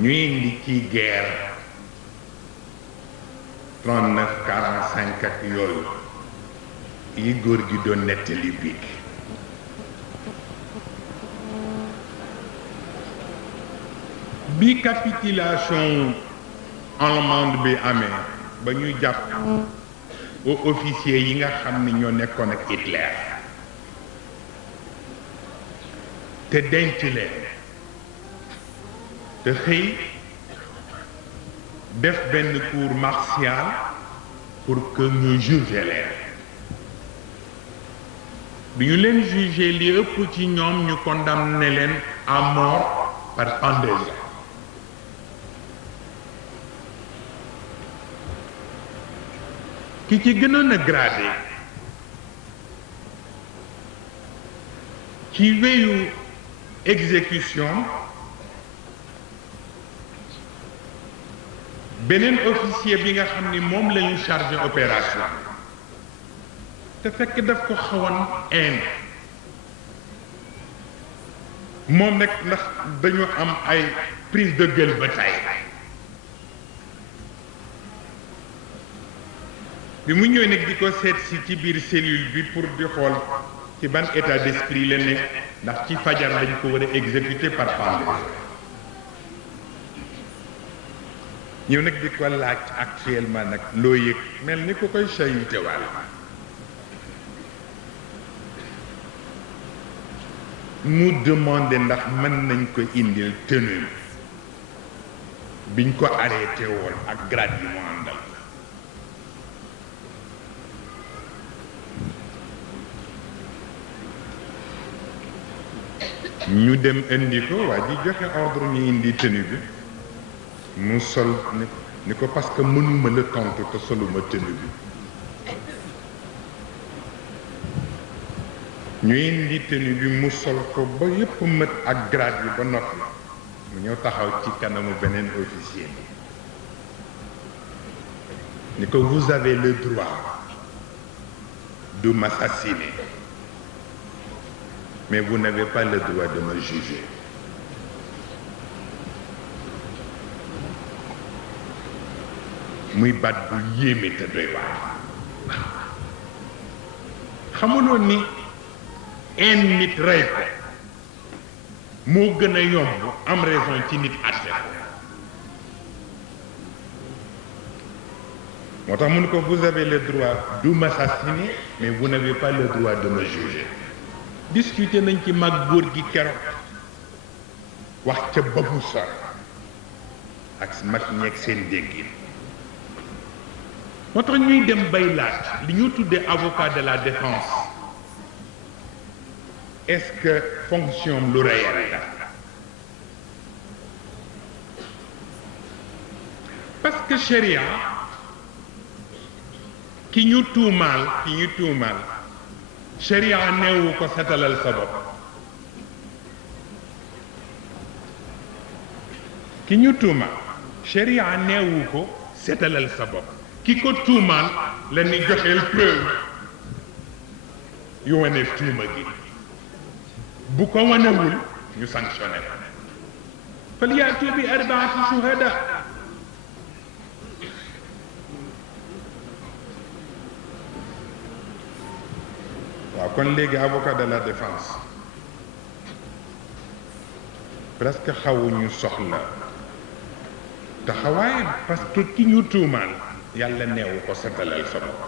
ñu indi ci guerre 39 45 ak yooyu yi góor gi doon nettali biig bi capitulation allemande bi amee ba ñu jàpp aux officiers yi nga xam ni ñoo nekkoon ak Hitler te denc leen te xëy def benn cour martial pour que ñu juger leen bi ñu leen juger li ëpp ci ñoom ñu condamné leen à mort par pendaison ki ci gënoon a gradé ci wéyu exécution beneen officier bi nga xam ni moom la ñu chargé opération te fekk daf ko xawoon Inde moom rek ndax dañu am ay prise de gueule ba tey bi mu ñëwee nag di ko seet si ci biir cellule bi pour di xool ci ban état d'esprit la ne ndax ci fajar lañ ko war a exécuter par pendaison ñëw nag di ko laaj actuellement nag loo yëg mel ni ku koy sayute waal mu demandé ndax mën nañ ko indil tenue biñ ko arrêté woon ak grade yi mu àndal ñu dem indi ko waa ji joxe ordre ñu indi tenue bi mu sol ni ko parce que mënuma la tontu te soluma tenue bi ñu indi tenue bi mu sol ko ba yépp mët ak grade yi ba noppi mu ñëw taxaw ci kanamu beneen officier ni ko vous avez le droit de m'assassiner mais vous n'avez pas le droit de me juger muy baat bu yéeme te doy waar xamuloon ni un nit rey ko moo gën a yomb am raison ci nit àtte ko moo tax mu ne ko vous avez le droit de m'assassiner mais vous n'avez pas le droit de me juger discuter nañ ci mag góor gi keroog wax ca ba mu sor ak mag ñeeg seen déggin moo tax ñuy dem bay laaj li ñu tuddee avocat de la défense est-ce que fonction lu réel la parce que sharia ki ñu tuumaal sharia neewu ko setalal sa bopp ki ñu tuumaal sharia neewu ko setalal sa bopp ki ko tuumaal la ni joxeel preuve yu wane tuuma gi bu ko wanewul ñu sanctionné ko fal yaatu bi arbaati shuhada waaw kon léegi avocat de la défense presque xawuñu soxla taxawaay parce que ki ñu tuumaal yàlla neewu ko setalal sa bopp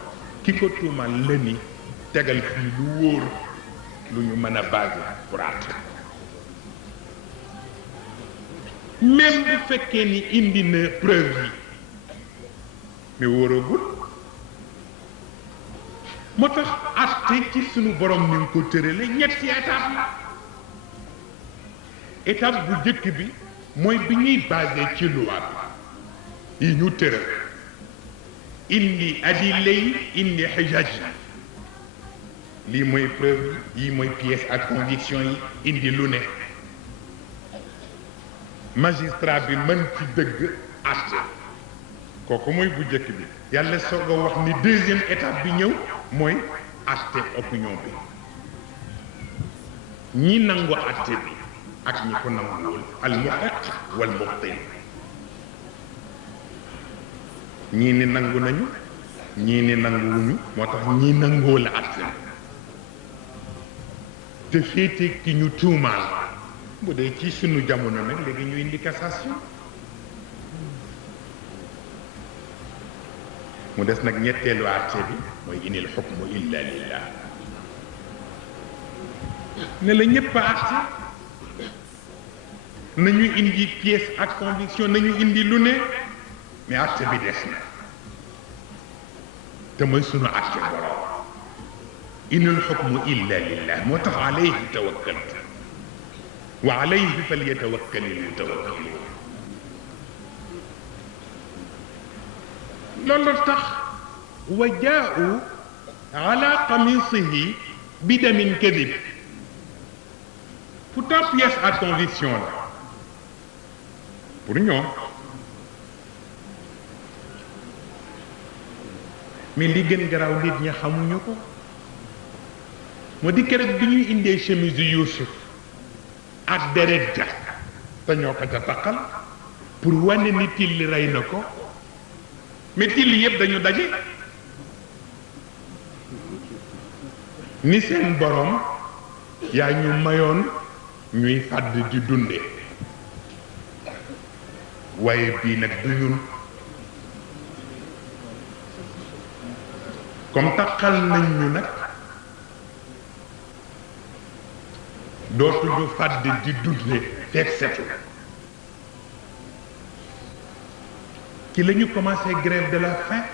ki ko tuumaal la ni tegal fii lu wóor lu ñu mën a basé pour àtte même bu fekkee ni indi na preuve yi mais wóoragul moo tax àtte ci sunu borom ni nga ko tërale ñetti étape la étape bu njëkk bi mooy bi ñuy basé ci loi bi yi ñu tëral indi adilla yi indi xijaj lii mooy preuve yi mooy pièce ak conviction yi indi lu ne magistrat bi mën ci dëgg àtte kooku mooy bu njëkk bi yàlla soog a wax ni deuxième étape bi ñëw mooy àtte opinion bi ñi nangu àtte bi ak ñi ko nanguwul al muhiq wal mubtil ñii ni nangu nañu ñii ni nanguwuñu moo tax ñii nangoo la àtte te féete ki ñu tuumaal bu dee ci sunu jamono nag léegi ñu indi cassation mu des nag ñetteelu àtte bi mooy inil xukmu illa lillah ne la ñëpp a àtte nañu indi pièce ak conviction nañu indi lu ne mais àtte bi des na te mooy sunu àtte borom inil xukmu illa lillah moo tax alayhi tawakkaltu wa alayhi falyatawakkalil mutawakkiluun loolu tax wa jaa'u ala qamisihi bi damin kadib pourtant pièce à conviction la pour ñoom mais li gën garaaw nit ñi xamuñu ko moo di keroog bi ñuy indee chemise Yuusuf ak deret ja te ñoo ko ca taqal pour wane ni Till rey na ko mais Till yëpp dañu daje ni seen borom yaa ñu mayoon ñuy fàdd di dunde waaye bii nag du ñun comme taqal nañ ñu nag dootuñu fàdd di dunde fekk setu ci la ñu commencé grève de la faim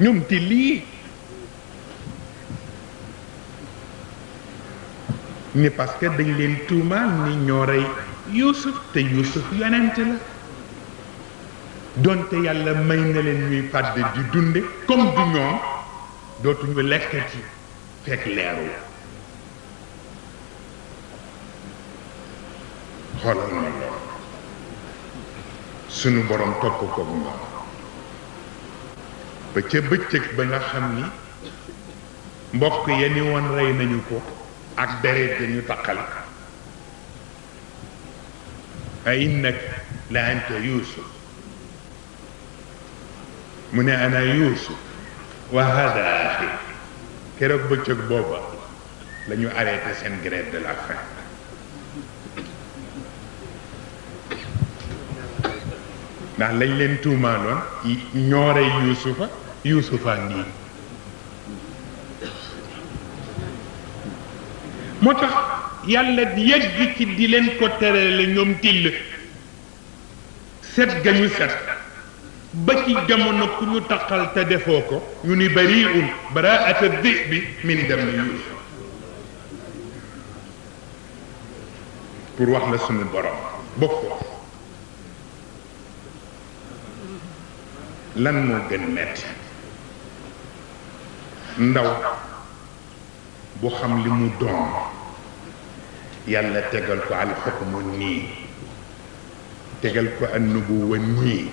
ñoom ti lii ni parce que dañ leen tuumaal ni ñoo rey Yuusuf te Yuusuf yonent la donte yàlla may na leen ñuy fàdd di dunde comme du ñoom dootuñu lekkati fekk leeru xoolal ma lool sunu borom topp ko bu ñoom ba ca bëccëg ba nga xam ni mbokk ya ni woon rey nañu ko ak deret dañu taqal a innak la anta Yuusuf mu ne ana Yuusuf wa hada axi keroog bëccëg booba la ñu arrêté seen grève de la faim ndax lañ leen tuumaaloon ñoo rey Yuusufa ngi moo tax yàlla yegg ci di leen ko terale ñoom Till set ga ñu set ba ci jamono ku ñu taqal te defoo ko ñu ni bari'un baraa'ata dhi'bi min dami Yuusuf pour wax la sunu borom bokkoo lan moo gën metti ndaw bu xam li mu doon yàlla tegal ko al xukmu nii tegal ko an nubuwa nii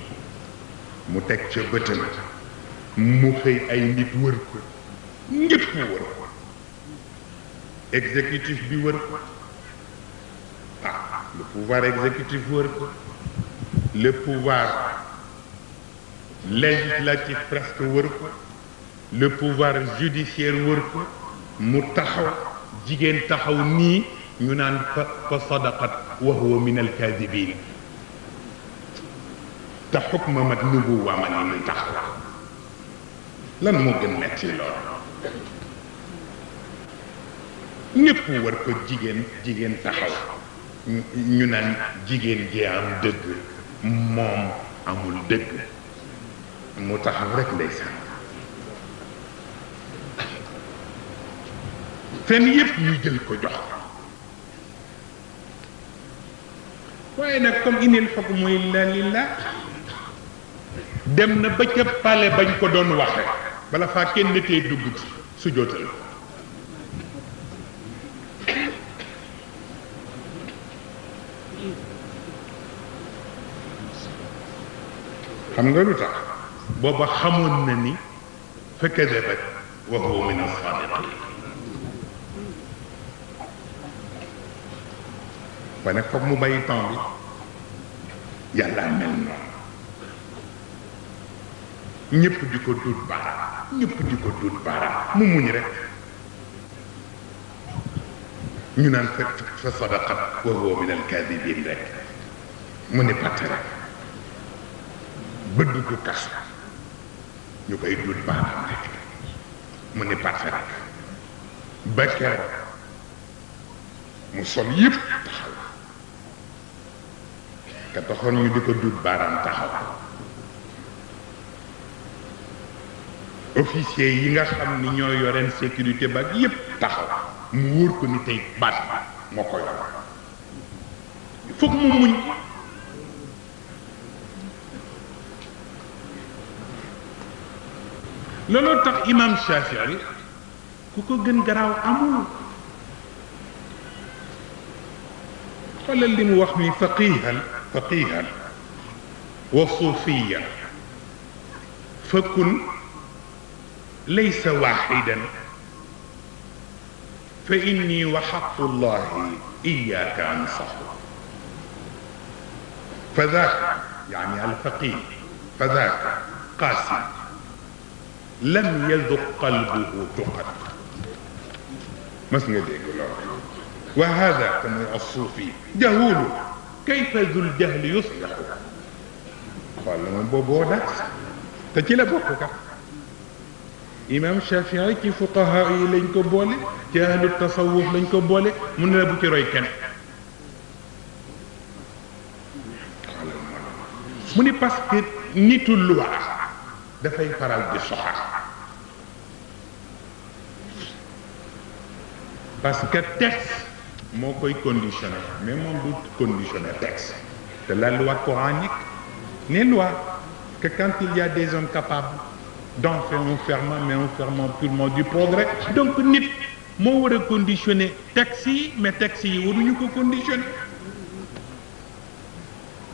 mu teg ca bëtam mu xëy ay nit wër ko ñëpp wër ko exécutif bi wër ko le pouvoir exécutif wër ko le pouvoir législatif presque wër ko le pouvoir judiciaire wër ko mu taxaw jigéen taxaw nii ñu naan fa sadaqat wa huwa min alkaadibin te xukma mat nubuwa ma ni mu taxaw lan moo gën metti lool ñëpp war ko jigéen taxaw ñu naan jigéen ji am dëgg moom amul dëgg mu taxaw rek ndeysaan fen yëpp ñu jël ko jox waaye nag comme inil hukmu illa lillah dem na ba ca pale bañ ko doon waxe bala faa kenn tey dugg ci su jootal xam nga lu tax booba xamoon na ni fa kadabat wa huwa min as-sadiqin waaye nag foog mu bàyyi temps bi yàlla mel noonu ñëpp di ko dut baaraam ñëpp di ko dut baaraam mu muñ rek ñu naan fa sadaqat wa huwa min alkaadibin rek mu ne patt rek ba dugg kaso ñu koy dut baaraam rek mu ne patt rek ba keroog mu sol yëpp taxaw ka taxoon ñu di ko dut baaraam taxaw officier yi nga xam ni ñoo yoreen sécurité ba yëpp taxaw mu wóor ko ni tey baat moo ko yor foog mu muñ looloo tax imam Shafii ku ko gën garaaw amul xoolal li mu wax ni faqihan wa suufiyan fakun laysa waaxidan fa inni wa xaqu llahi iyaaka ansaxu fa daaka yaani alfaqih fa daaka qaasi lam yaduq qalbuhu tuqat mas nga dégg loolu wa hada te muy assuufi jahulu kayfa dul jahli yuslahu xool la moom booboo dax te ci la bokk kat imam Shafii ci fuqaha yi lañ ko boole ci ahlu tasawuf lañ ko boole mu ne la bu ci roy kenn mu ni parce que nitu loi dafay faral di soxal parce que texte moo koy conditionné mais moom du conditionné texte de la loi coranique n'est loi que quand il y a des hommes capables d'en faire un ferment, mais un ferment purement du progrès. Donc nit moo war a conditionné texte yi mais texte yi waruñu ko conditionné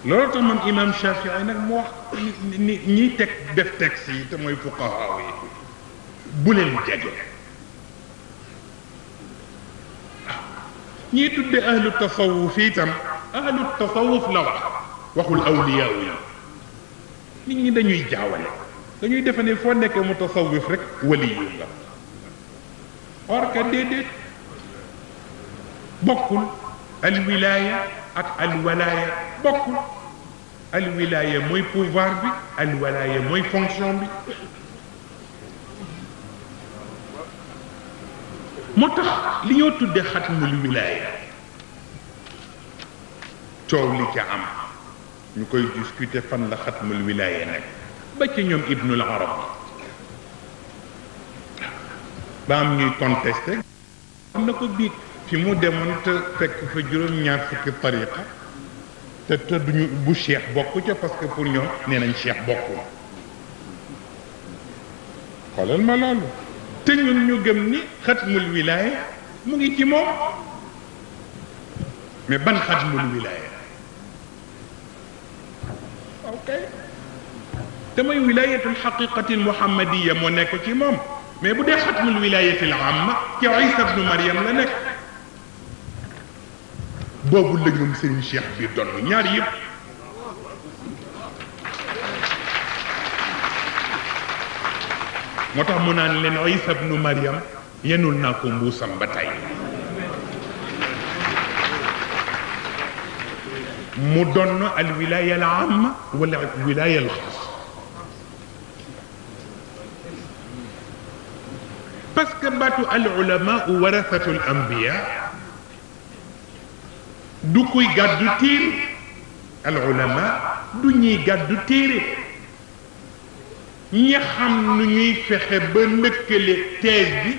loolu tax man imam Shafii nag moo wax ni ñiy teg def texte yi te mooy fuqahaa yi bu leen jege ñiy tudde ahlu tasawuf itam ahlu tasawuf la waxul awliyaa yi nit ñi dañuy jaawale dañuy defe ne foo nekk mutasawwif rek waliyu nga or que déedéet bokkul alwilaaya ak alwalaaya bokkul alwilaaya mooy pouvoir bi alwalaaya mooy fonction bi moo tax li ñoo tudde xatmul wilaaya coow li ca am ñu koy discuter fan la xatmul wilaaya nekk ba ci ñoom Ibnul Arabi ba am ñuy contesté am na ko biig fi mu demoon te fekk fa juróom-ñaar fukki tariqa te duñu bu cheikh bokku ca parce que pour ñoom nee nañ cheikh bokku xoolal ma loolu te ñun ñu gëm ni xatmul wilaaya mu ngi ci moom mais ban xatmul wilaaya ok te mooy wilaayatul xaqiqatil muhammadiya moo nekk ci moom mais bu dee xatmul wilaayatil amma ci Isa ibnu Maryam la nekk boobu la ñoom seen cheikh bi doon ñaar yëpp moo tax mu naan leen Isa ibnu Maryam yenul naa ko mbuusam ba tey mu doon al wilaaya al amma wala wilaaya al xaas parce que baatu al ulama warasatu al anbiya du kuy gàddu téere al ulama du ñuy gàddu téere ñi xam nu ñuy fexe ba lëkkale thèse bi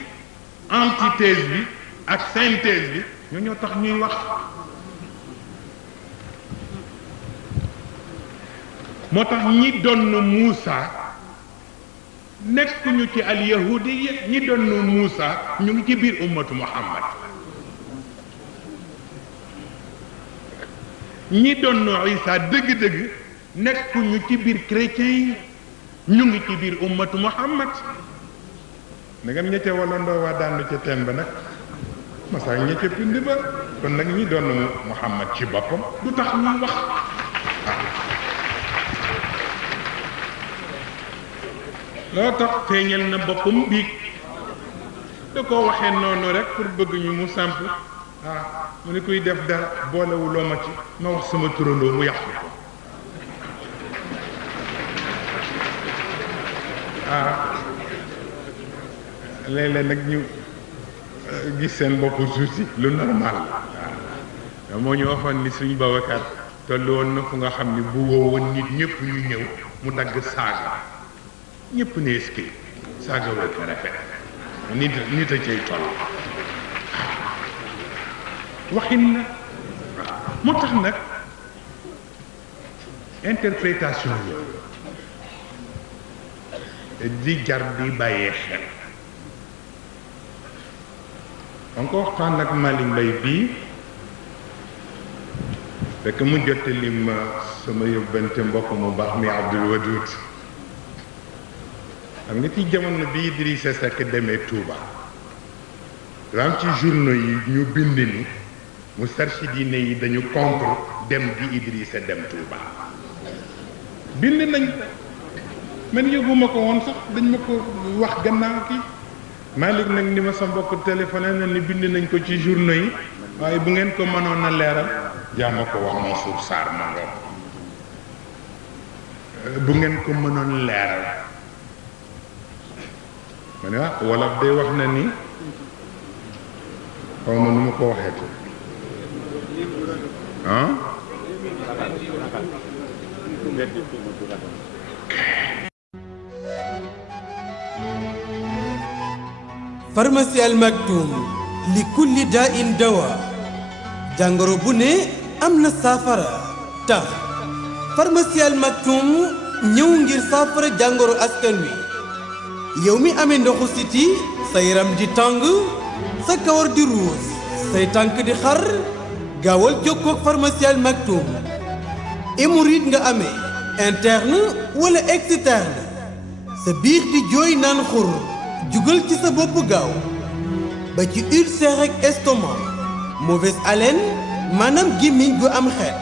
antithèse bi ak synthèse bi ñoo ñoo tax ñuy wax moo tax ñi doon Muusa nekkuñu ci al yahudiya ñi doon Muusa ñu ngi ci biir ummatu Muhammad ñi doon Isa dëgg-dëgg nekkuñu ci biir chrétien yi ñu ngi ci biir ummatu Muhammad ndegam ña ca walandoo waa daanu ca teen ba nag masaa ña ca pind ba kon nag ñi doon Muhammad ci boppam du tax ñuy wax loo tax feeñal na boppam biig da ko waxee noonu rek pour bëgg ñu mu samp mu ne kuy def dara boolewuloo ma ci ma wax sama turandoo mu yàqu ko léeg-léeg nag ñu gis seen bopp suuf si lu normal la moo ñu waxoon ni suñ Babacar tollu woon na fu nga xam ni bu woowoon nit ñëpp ñu ñëw mu dagg saaga ñëpp ne ski saaga wa ko rafet nit a cay toll waxin na moo tax nag interprétation yooyu di jar di bàyyee xel on ko waxtaan nag Malick Mbaye bii fekk mu jottali ma sama yóbbante mbokk mu baax mi Abdoul Wadoud xam nga ci jamono bi Idrissa Seck demee Touba ram ci journaux yi ñu bind ni Moustarchidine yi dañu contre dem bi Idrissa dem Touba bind nañ man yëguma ko woon sax dañ ma ko wax gannaaw kii Malick nag ni ma sa mbokk téléphoné na ni bind nañ ko ci journaux yi waaye bu ngeen ko mënoon a leeral jaama ko wax Mansour Sarr ma ngoom bu ngeen ko mënoon leeral ma ne wolof day wax na ni xaw ma nu ma ko waxeetu pharmacie Al Maktoum li kulli daa in dawa jàngoro bu ne am na saafara tax pharmacie Al Maktoum ñëw ngir saafara jàngoro askan wi yow mi amee ndoxu siti sa yaram di tàng sa kawar di ruus say tànk di xar gaawal jokkoo ak pharmacie Al Maktoum hémorroïde nga amee interne wala externe sa biir di jooy naan xur jugal ci sa bopp gaaw ba ci ulcère ak estomac mauvaise haleine maanaam gémmiñ gu am xeet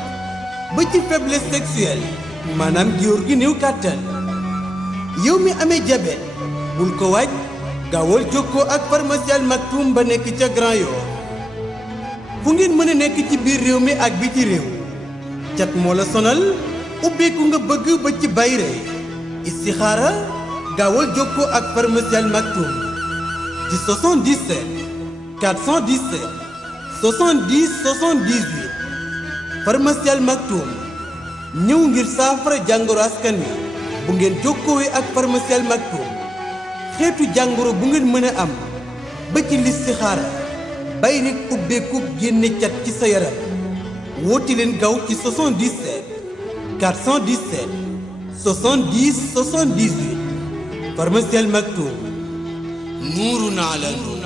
ba ci faiblesse sexuelle maanaam góor gi néew kàttan yow mi amee diabète bul ko waaj gaawal jokkoo ak pharmacie Al Maktoum ba nekk ca Grand Yoff fu ngeen mën a nekk ci biir réew mi ak biti réew cat moo la sonal ubbeeku nga bëgg ba ci bayre istixaara gaawal jokkoo ak pharmacie Al Maktoum ci 77 417 70 78 pharmacie Al Maktoum ñëw ngir saafara jàngoro askan wi bu ngeen jokkoowee ak pharmacie Al Maktoum xeetu jàngoro bu ngeen mën a am ba ci listixaara bay rek ubbeeku génne cat ci sa yaram woote leen gaaw ci 77 417 70 78 pharmacie Al Maktoum nuurun ala nuur